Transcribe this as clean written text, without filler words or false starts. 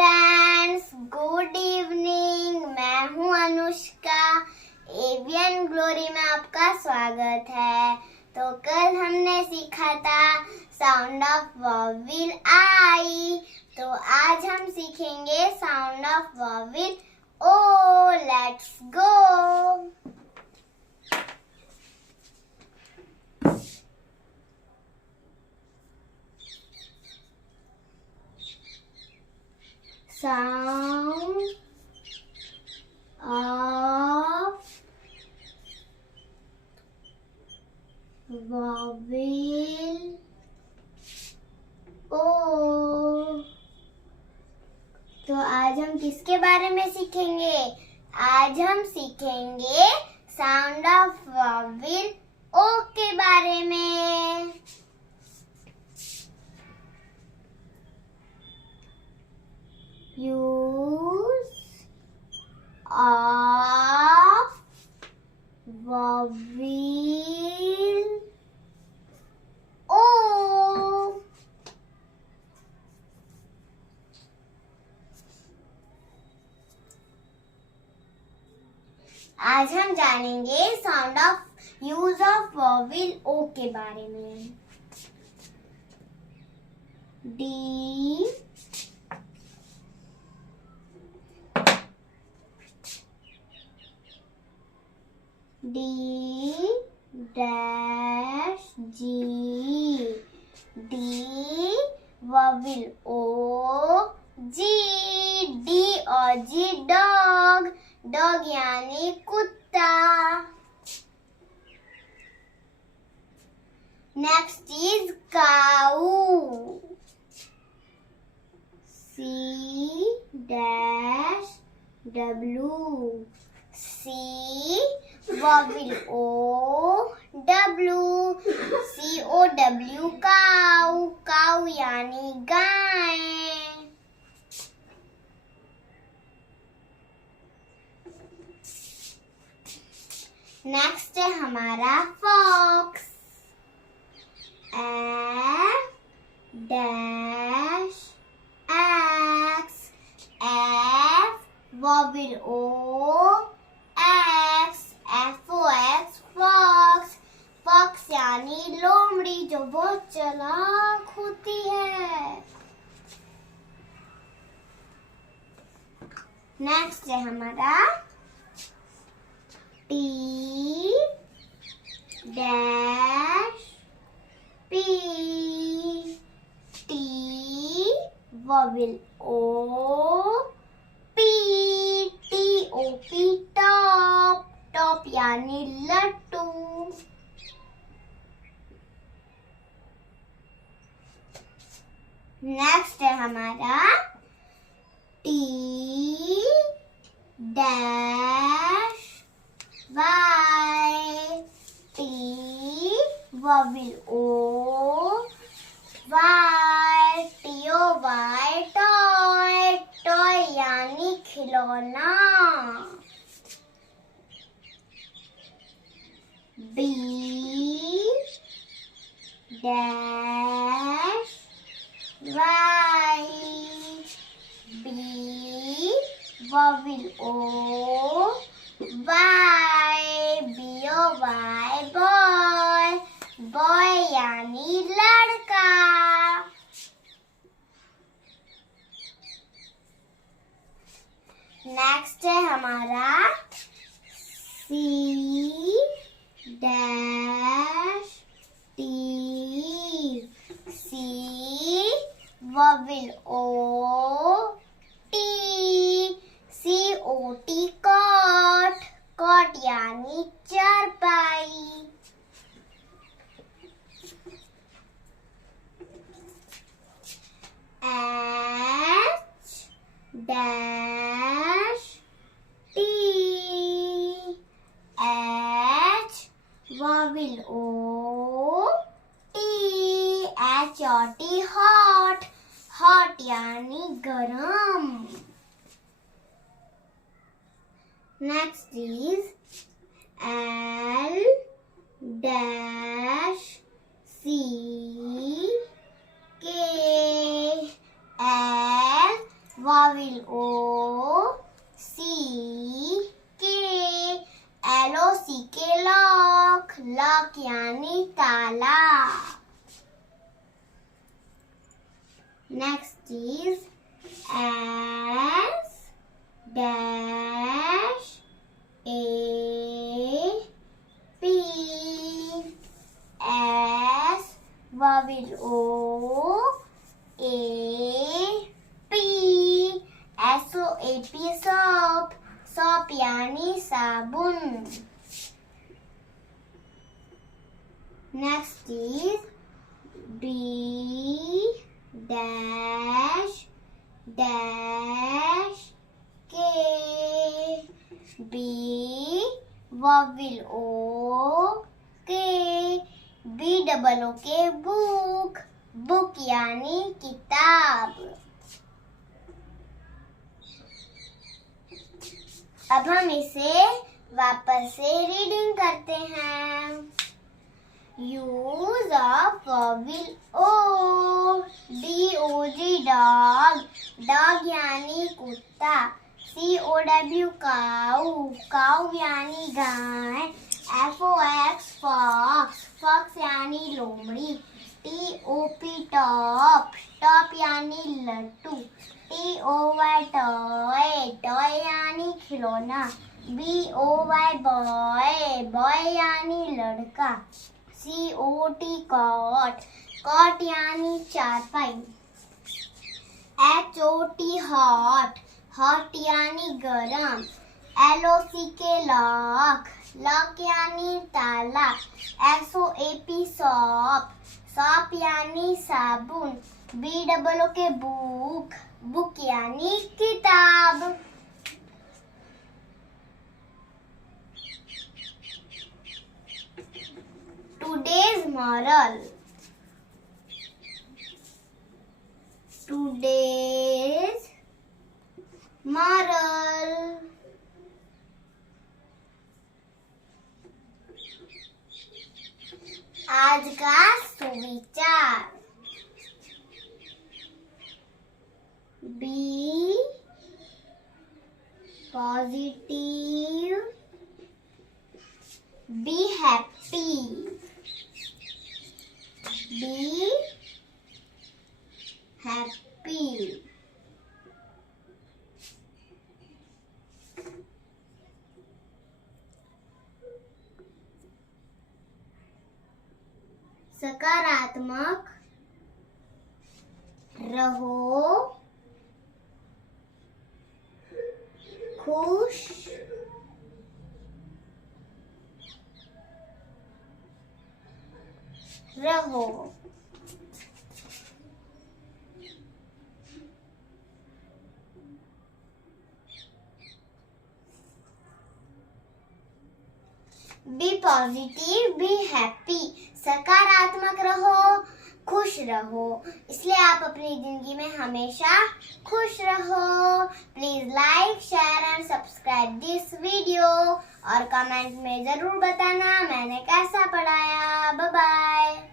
Friends, good evening. मैं हूं Anushka. Avian glory में आपका स्वागत है। तो कल हमने सीखा था साउंड ऑफ वॉवेल आई। तो आज हम सीखेंगे sound of vowel O. Let's go. Sound of vowel O। तो आज हम किसके बारे में सीखेंगे? आज हम सीखेंगे साउंड ऑफ वॉवेल O के बारे में। Use of vowel O। आज हम जानेंगे sound of use of vowel O के बारे में। D D dash G। D vowel O G। D और G डॉग। डॉग यानी कुत्ता। Next is cow. C dash W। C vowel O W। C O W काऊ। काऊ यानी गाय। Next है हमारा fox. F dash X। F vowel O X। F O X fox. Fox यानी लोमड़ी जो बहुत चालाक होती है। नेक्स्ट है हमारा T dash P। T vowel O P। T O P top. Top यानी लट्टू। नेक्स्ट है हमारा T dash Y। T vowel O Y। T O Y toy. Toy यानी खिलौना। B dash Y। B vowel O Y। B O Y boy. Boy यानी लड़का। Next है हमारा C dash T। C vowel O T। C O T cot. Cot यानी चारपाई। H dash T। H vowel O T। H और T hot. Hot यानी गरम। Next is L dash C K। L vowel O, C, K, LOCK lock, lock यानी ताला। Next is S dash A P, S vowel O, A P, SOAP soap, soap यानी साबुन। Next is B dash dash K, B vowel O, K, B double O K book, book यानी किताब। अब हम इसे वापस से रीडिंग करते हैं। Use of vowel O, D-O-G dog, dog यानी कुत्ता। C-O-W cow, cow यानी गाय। F-O-X fox, fox यानी लोमड़ी। T-O-P top, top यानी लट्टू। T-O-Y toy, toy यानी खिलौना। B-O-Y boy, boy यानी लड़का। C-O-T cot, cot यानी चारपाई। H-O-T hot, hot यानी गरम। L-O-C-K lock, lock यानी ताला। S-O-A-P soap, soap यानी साबुन। B-O-O-K book, book यानी किताब। Today's moral. Today's moral. आज का सुविचार। Be positive. Be happy. Be happy. सकारात्मक रहो, खुश रहो। बी पॉजिटिव, बी हैप्पी, सकारात्मक रहो, खुश रहो। इसलिए आप अपनी जिंदगी में हमेशा खुश रहो। Please like, share and subscribe this video और कमेंट में जरूर बताना मैंने कैसा पढ़ाया। Bye bye.